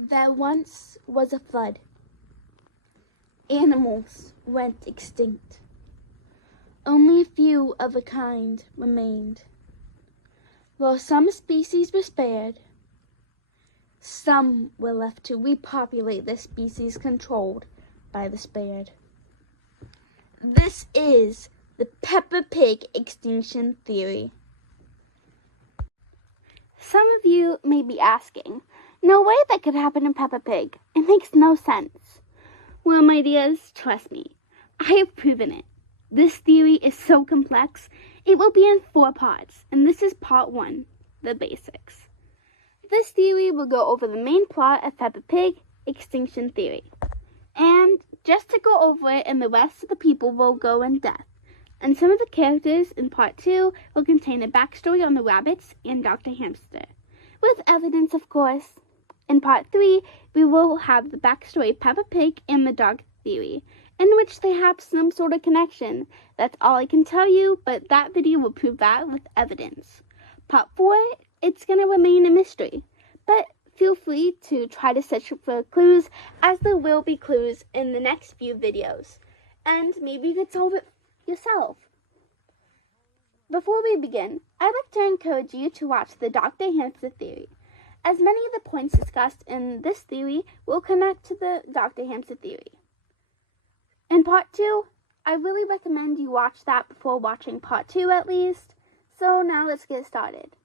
There once was a flood. Animals went extinct. Only a few of a kind remained. While some species were spared, some were left to repopulate the species controlled by the spared. This is the Peppa Pig extinction theory. Some of you may be asking, no way that could happen in Peppa Pig. It makes no sense. Well, my dears, trust me. I have proven it. This theory is so complex, it will be in 4 parts, and this is part 1, the basics. This theory will go over the main plot of Peppa Pig extinction theory. And just to go over it, and the rest of the people will go in depth. And some of the characters in part 2 will contain a backstory on the rabbits and Dr. Hamster. With evidence, of course. In part 3, we will have the backstory of Peppa Pig and the dog theory, in which they have some sort of connection. That's all I can tell you, but that video will prove that with evidence. Part 4, it's going to remain a mystery, but feel free to try to search for clues, as there will be clues in the next few videos, and maybe you could solve it yourself. Before we begin, I'd like to encourage you to watch the Dr. Hamster theory, as many of the points discussed in this theory will connect to the Dr. Hamster theory. In part 2, I really recommend you watch that before watching part 2 at least, so now let's get started.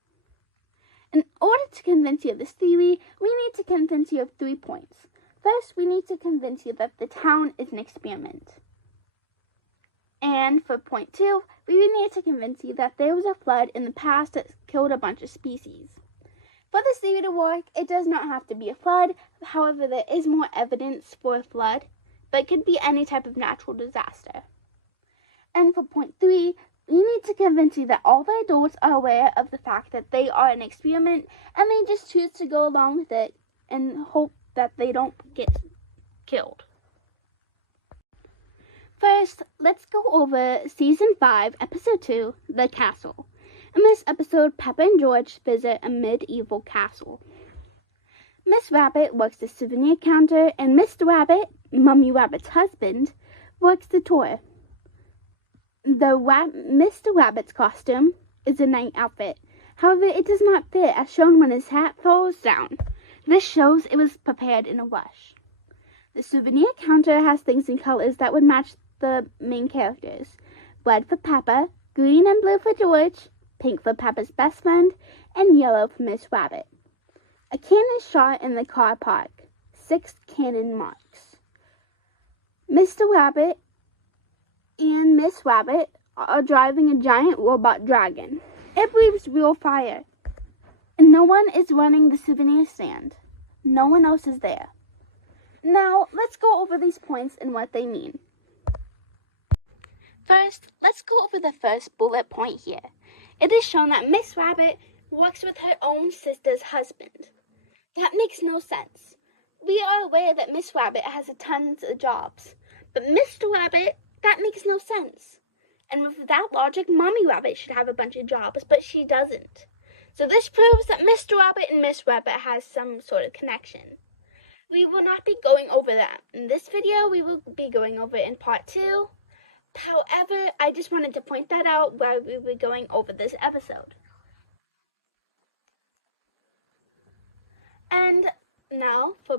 In order to convince you of this theory, we need to convince you of 3 points. First, we need to convince you that the town is an experiment. And for point 2, we need to convince you that there was a flood in the past that killed a bunch of species. For this theory to work, it does not have to be a flood. However, there is more evidence for a flood, but it could be any type of natural disaster. And for point 3, we need to convince you that all the adults are aware of the fact that they are an experiment, and they just choose to go along with it and hope that they don't get killed. First, let's go over Season 5, Episode 2, The Castle. In this episode, Peppa and George visit a medieval castle. Miss Rabbit works the souvenir counter, and Mr. Rabbit, Mummy Rabbit's husband, works the tour. Mr. Rabbit's costume is a night outfit. However, it does not fit, as shown when his hat falls down. This shows it was prepared in a rush. The souvenir counter has things in colors that would match the main characters. Red for Peppa, green and blue for George, pink for Peppa's best friend, and yellow for Miss Rabbit. A cannon shot in the car park. 6 cannon marks. Mr. Rabbit and Miss Rabbit are driving a giant robot dragon. It breathes real fire. And no one is running the souvenir stand. No one else is there. Now, let's go over these points and what they mean. First, let's go over the first bullet point here. It is shown that Miss Rabbit works with her own sister's husband. That makes no sense. We are aware that Miss Rabbit has tons of jobs, but Mr. Rabbit, that makes no sense. And with that logic, Mommy Rabbit should have a bunch of jobs, but she doesn't. So this proves that Mr. Rabbit and Miss Rabbit has some sort of connection. We will not be going over that in this video. We will be going over it in part 2. However, I just wanted to point that out while we were going over this episode. And now for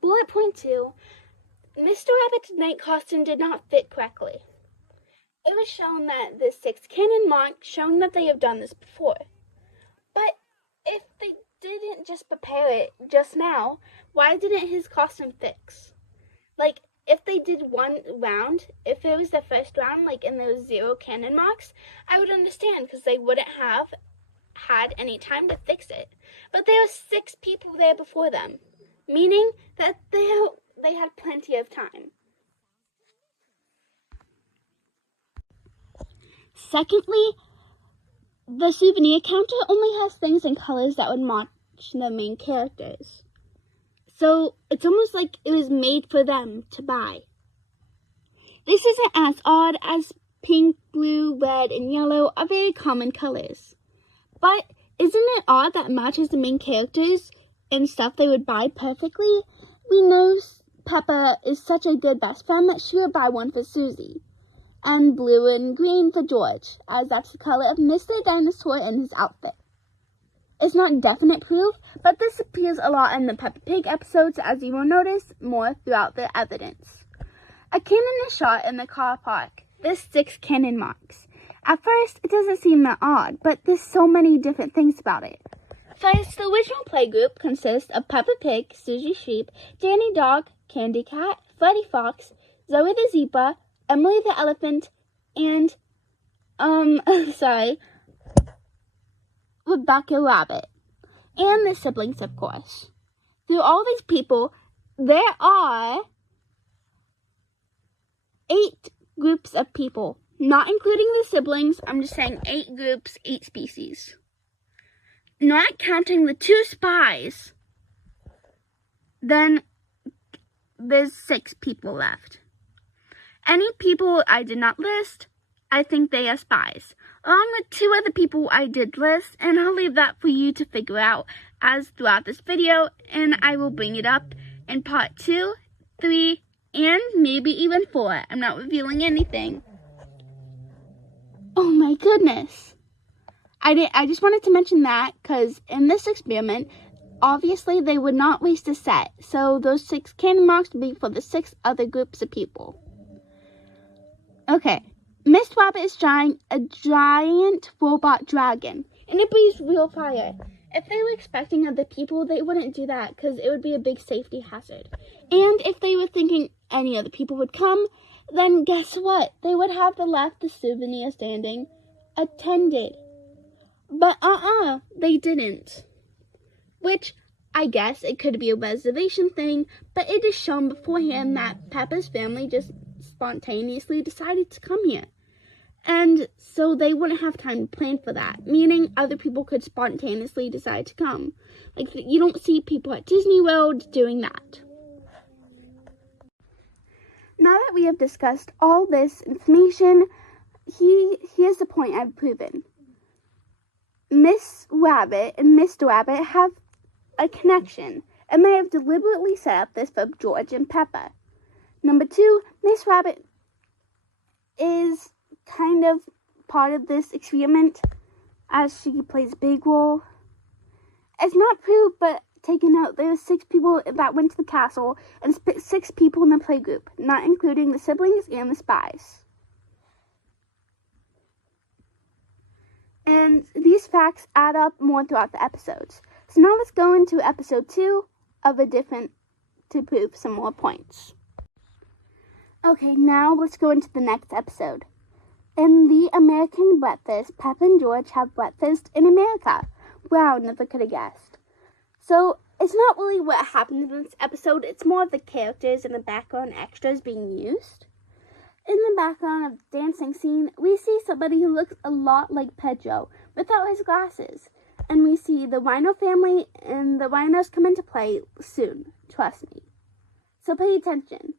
bullet point 2, Mr. Rabbit's night costume did not fit correctly. It was shown that the 6 cannon mark showing that they have done this before. But if they didn't just prepare it just now, why didn't his costume fix? Like, if they did one round, if it was the first round, like, and there was 0 cannon marks, I would understand, because they wouldn't have had any time to fix it. But there were 6 people there before them, meaning that they had plenty of time. Secondly, the souvenir counter only has things in colors that would match the main characters. So it's almost like it was made for them to buy. This isn't as odd as pink, blue, red, and yellow are very common colors. But isn't it odd that it matches the main characters and stuff they would buy perfectly, we know Peppa is such a good best friend that she would buy one for Susie, and blue and green for George, as that's the color of Mr. Dinosaur in his outfit. It's not definite proof, but this appears a lot in the Peppa Pig episodes, as you will notice more throughout the evidence. A cannon is shot in the car park. There's 6 cannon marks. At first, it doesn't seem that odd, but there's so many different things about it. First, the original playgroup consists of Peppa Pig, Susie Sheep, Danny Dog, Candy Cat, Freddy Fox, Zoe the Zebra, Emily the Elephant, and, Rebecca Rabbit. And the siblings, of course. Through all these people, there are 8 groups of people. Not including the siblings, I'm just saying 8 groups, 8 species. Not counting the 2 spies, then there's 6 people left. Any people I did not list, I think they are spies, along with 2 other people I did list, and I'll leave that for you to figure out as throughout this video, and I will bring it up in part 2, 3, and maybe even 4. I'm not revealing anything. Oh my goodness. I just wanted to mention that because in this experiment, obviously they would not waste a set. So those 6 cannon marks would be for the 6 other groups of people. Okay. Miss Rabbit is trying a giant robot dragon, and it breathes real fire. If they were expecting other people, they wouldn't do that because it would be a big safety hazard. And if they were thinking any other people would come, then guess what? They would have left the souvenir standing attended. But they didn't. Which, I guess it could be a reservation thing, but it is shown beforehand that Peppa's family just spontaneously decided to come here. And so they wouldn't have time to plan for that, meaning other people could spontaneously decide to come. Like, you don't see people at Disney World doing that. Now that we have discussed all this information, here's the point I've proven. Miss Rabbit and Mr. Rabbit have a connection, and they have deliberately set up this for George and Peppa. Number 2, Miss Rabbit is kind of part of this experiment, as she plays a big role. It's not proved, but taken out, there were 6 people that went to the castle, and 6 people in the playgroup, not including the siblings and the spies. And these facts add up more throughout the episodes. So now let's go into episode 2 to prove some more points. Okay, now let's go into the next episode. In the American breakfast, Peppa and George have breakfast in America. Wow, never could have guessed. So, it's not really what happened in this episode, it's more of the characters and the background extras being used. In the background of the dancing scene, we see somebody who looks a lot like Pedro, without his glasses. And we see the Rhino family, and the rhinos come into play soon, trust me. So pay attention.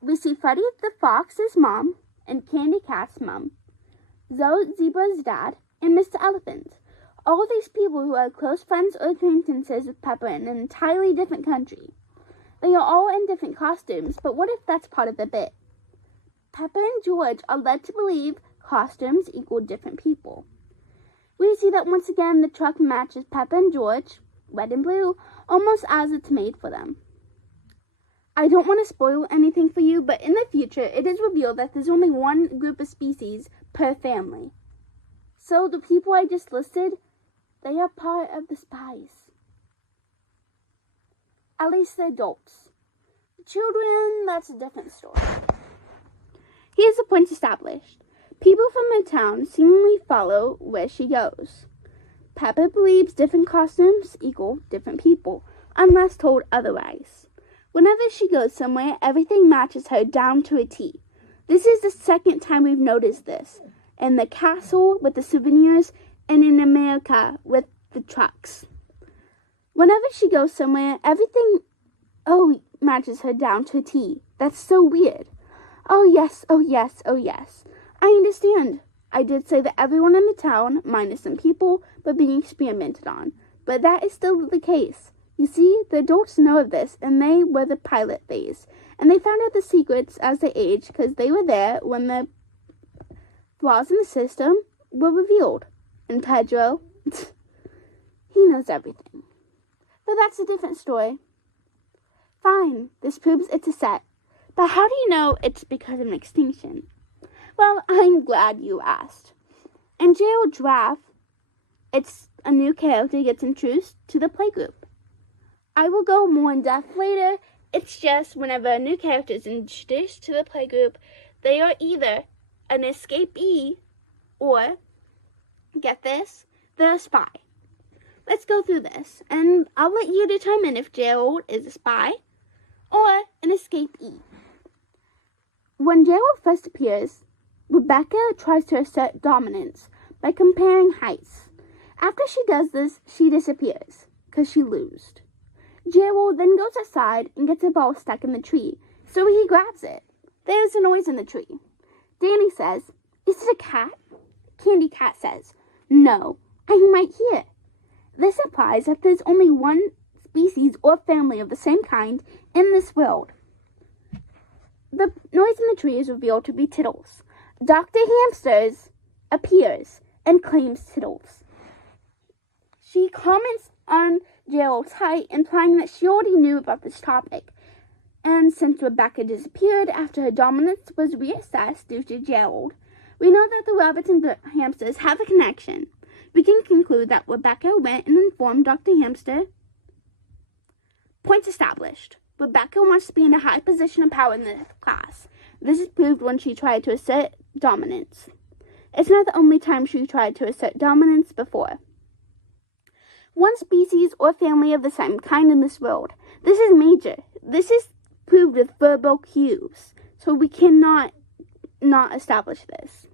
We see Freddy the Fox's mom, and Candy Cat's mom, Zoe Zebra's dad, and Mr. Elephant. All these people who are close friends or acquaintances with Peppa in an entirely different country. They are all in different costumes, but what if that's part of the bit? Peppa and George are led to believe costumes equal different people. We see that once again the truck matches Peppa and George, red and blue, almost as it's made for them. I don't want to spoil anything for you, but in the future it is revealed that there's only one group of species per family. So the people I just listed, they are part of the spies. At least the adults. The children, that's a different story. Here's the point established. People from the town seemingly follow where she goes. Peppa believes different costumes equal different people, unless told otherwise. Whenever she goes somewhere, everything matches her down to a T. This is the second time we've noticed this. In the castle with the souvenirs, and in America with the trucks. Whenever she goes somewhere, everything matches her down to a T. That's so weird. Oh yes, oh yes, oh yes. I understand. I did say that everyone in the town, minus some people, were being experimented on. But that is still the case. You see, the adults know of this, and they were the pilot phase. And they found out the secrets as they aged because they were there when the flaws in the system were revealed. And Pedro, he knows everything. But that's a different story. Fine, this proves it's a set. But how do you know it's because of an extinction? Well, I'm glad you asked. In Gerald Draft, it's a new character gets introduced to the playgroup. I will go more in depth later. It's just whenever a new character is introduced to the playgroup, they are either an escapee or, get this, they're a spy. Let's go through this, and I'll let you determine if Gerald is a spy or an escapee. When Gerald first appears, Rebecca tries to assert dominance by comparing heights. After she does this, she disappears, because she loses. Gerald then goes outside and gets a ball stuck in the tree, so he grabs it. There's a noise in the tree. Danny says, "Is it a cat?" Candy Cat says, "No, I'm right here." This implies that there's only one species or family of the same kind in this world. The noise in the tree is revealed to be Tiddles. Dr. Hamsters appears and claims Tiddles. She comments on Gerald's height, implying that she already knew about this topic. And since Rebecca disappeared after her dominance was reassessed due to Gerald, we know that the rabbits and the hamsters have a connection. We can conclude that Rebecca went and informed Dr. Hamster. Points established. Rebecca wants to be in a high position of power in the class. This is proved when she tried to assert dominance. It's not the only time she tried to assert dominance before. One species or family of the same kind in this world. This is major. This is proved with verbal cues, so we cannot not establish this.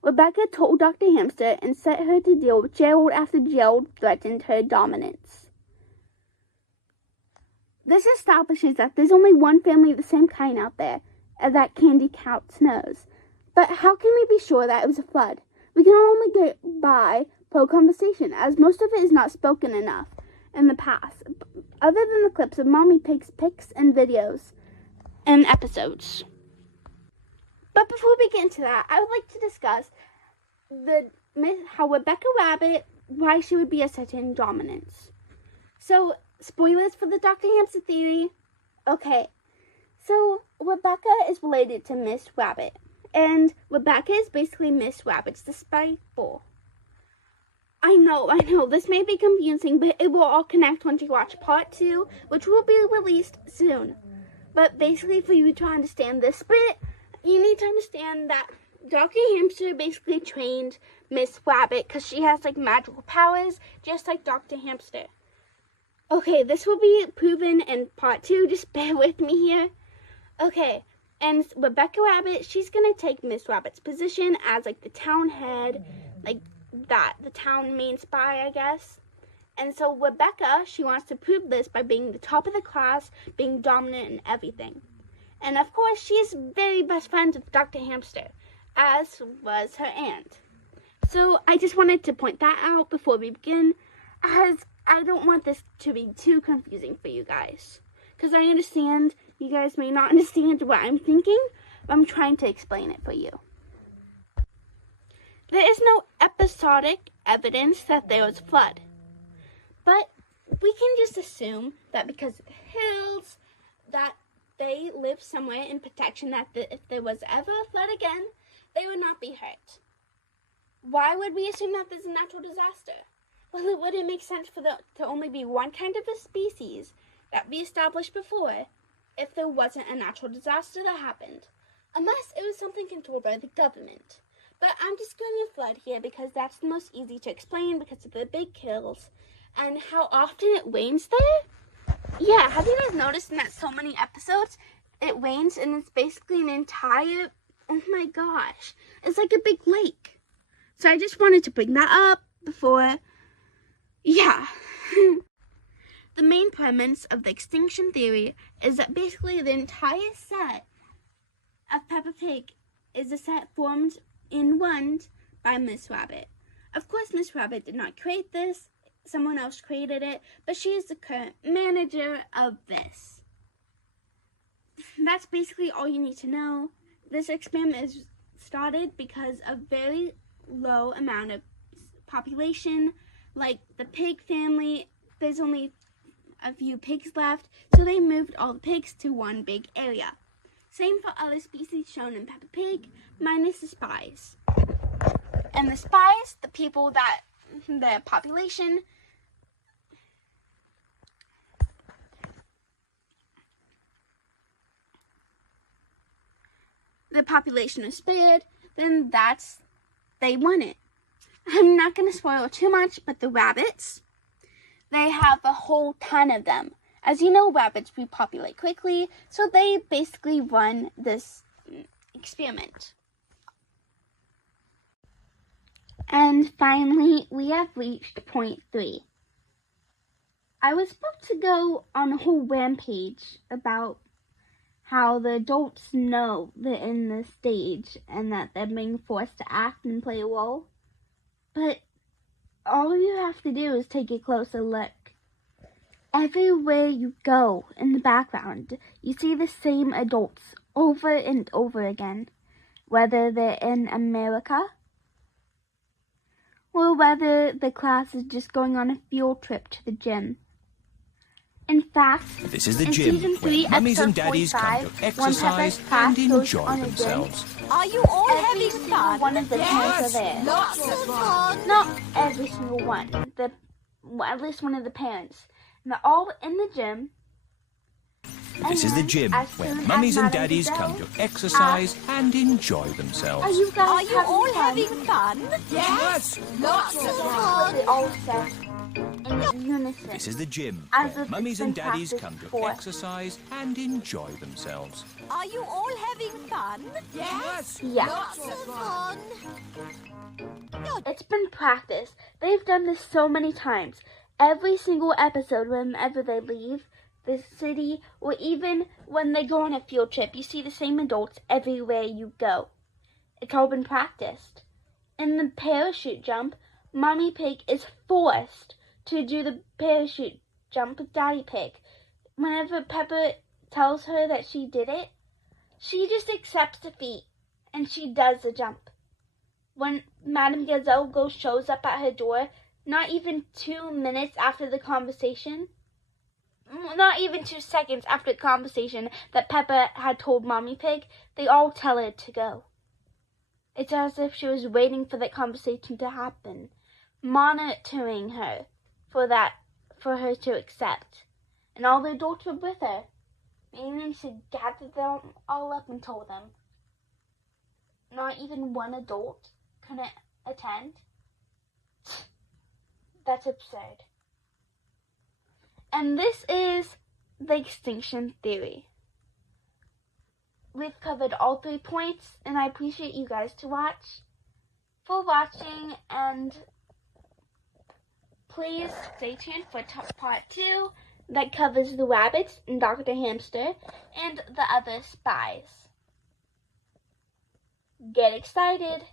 Rebecca told Dr. Hamster and set her to deal with Gerald after Gerald threatened her dominance. This establishes that there's only one family of the same kind out there, that Candy Cat knows. But how can we be sure that it was a flood? We can only get by pro conversation, as most of it is not spoken enough in the past, other than the clips of Mommy Pig's pics and videos and episodes. But before we get into that, I would like to discuss the myth, how Rebecca Rabbit, why she would be asserting dominance. So, spoilers for the Dr. Hamster theory. Okay, so Rebecca is related to Miss Rabbit, and Rebecca is basically Miss Rabbit's disciple. I know, this may be confusing, but it will all connect once you watch part 2, which will be released soon. But basically, for you to understand this bit, you need to understand that Dr. Hamster basically trained Miss Rabbit because she has like magical powers, just like Dr. Hamster. Okay, this will be proven in part 2, just bear with me here. Okay, and Rebecca Rabbit, she's gonna take Miss Rabbit's position as like the town head, like that, the town main spy, I guess. And so Rebecca, she wants to prove this by being the top of the class, being dominant in everything. And of course, she's very best friends with Dr. Hamster, as was her aunt. So I just wanted to point that out before we begin, as I don't want this to be too confusing for you guys. Because I understand you guys may not understand what I'm thinking, but I'm trying to explain it for you. There is no episodic evidence that there was a flood. But we can just assume that because of the hills, that they live somewhere in protection, that if there was ever a flood again, they would not be hurt. Why would we assume that there's a natural disaster? Well, it wouldn't make sense for there to only be one kind of a species that we established before if there wasn't a natural disaster that happened. Unless it was something controlled by the government. But I'm just going to flood here because that's the most easy to explain because of the big hills and how often it rains there. Yeah, have you guys noticed in that so many episodes, it rains and it's basically an entire, oh my gosh, it's like a big lake. So I just wanted to bring that up before, yeah. The main premise of the extinction theory is that basically the entire set of Peppa Pig is a set formed in one by Miss Rabbit. Of course, Miss Rabbit did not create this. someone else created it, but she is the current manager of this. That's basically all you need to know. This experiment is started because of very low amount of population. Like the pig family, there's only a few pigs left, so they moved all the pigs to one big area. Same for other species shown in Peppa Pig, minus the spies. And the spies, the people that, the population, was spared, then they won it. I'm not going to spoil too much, but the rabbits, they have a whole ton of them. As you know, rabbits repopulate quickly, so they basically run this experiment. And finally, we have reached point 3. I was about to go on a whole rampage about how the adults know they're in the stage and that they're being forced to act and play a role. But all you have to do is take a closer look. Everywhere you go in the background, you see the same adults over and over again, whether they're in America or whether the class is just going on a field trip to the gym. In fact, this is the in gym season 3, where mummies and episode daddies 45, come to exercise when Peppa's and class enjoy goes on a themselves. gym, Are you all every having single fun? one of the parents are there. Lots of fun. Not every single one. At least one of the parents. And they're all in the gym. This is the gym where mummies and daddies come to exercise and enjoy themselves. Are you guys all having having fun? Yes! Lots of fun. They all said in unison. This is the gym As where if mummies it's and been daddies practiced come to before. exercise and enjoy themselves. Are you all having fun? Yes! Yeah. Lots of fun. It's been practiced. They've done this so many times. Every single episode, whenever they leave the city, or even when they go on a field trip, you see the same adults everywhere you go. It's all been practiced. In the parachute jump, Mommy Pig is forced to do the parachute jump with Daddy Pig. Whenever Peppa tells her that she did it, she just accepts defeat, and she does the jump. When Madame Gazelle shows up at her door, not even 2 minutes after the conversation, not even 2 seconds after the conversation that Peppa had told Mommy Pig, they all tell her to go. It's as if she was waiting for that conversation to happen, monitoring her for her to accept. And all the adults were with her, meaning she gathered them all up and told them. Not even one adult couldn't attend. That's absurd. And this is the extinction theory. We've covered all 3 points, and I appreciate you guys for watching, and please stay tuned for part 2 that covers the rabbits and Dr. Hamster and the other spies. Get excited!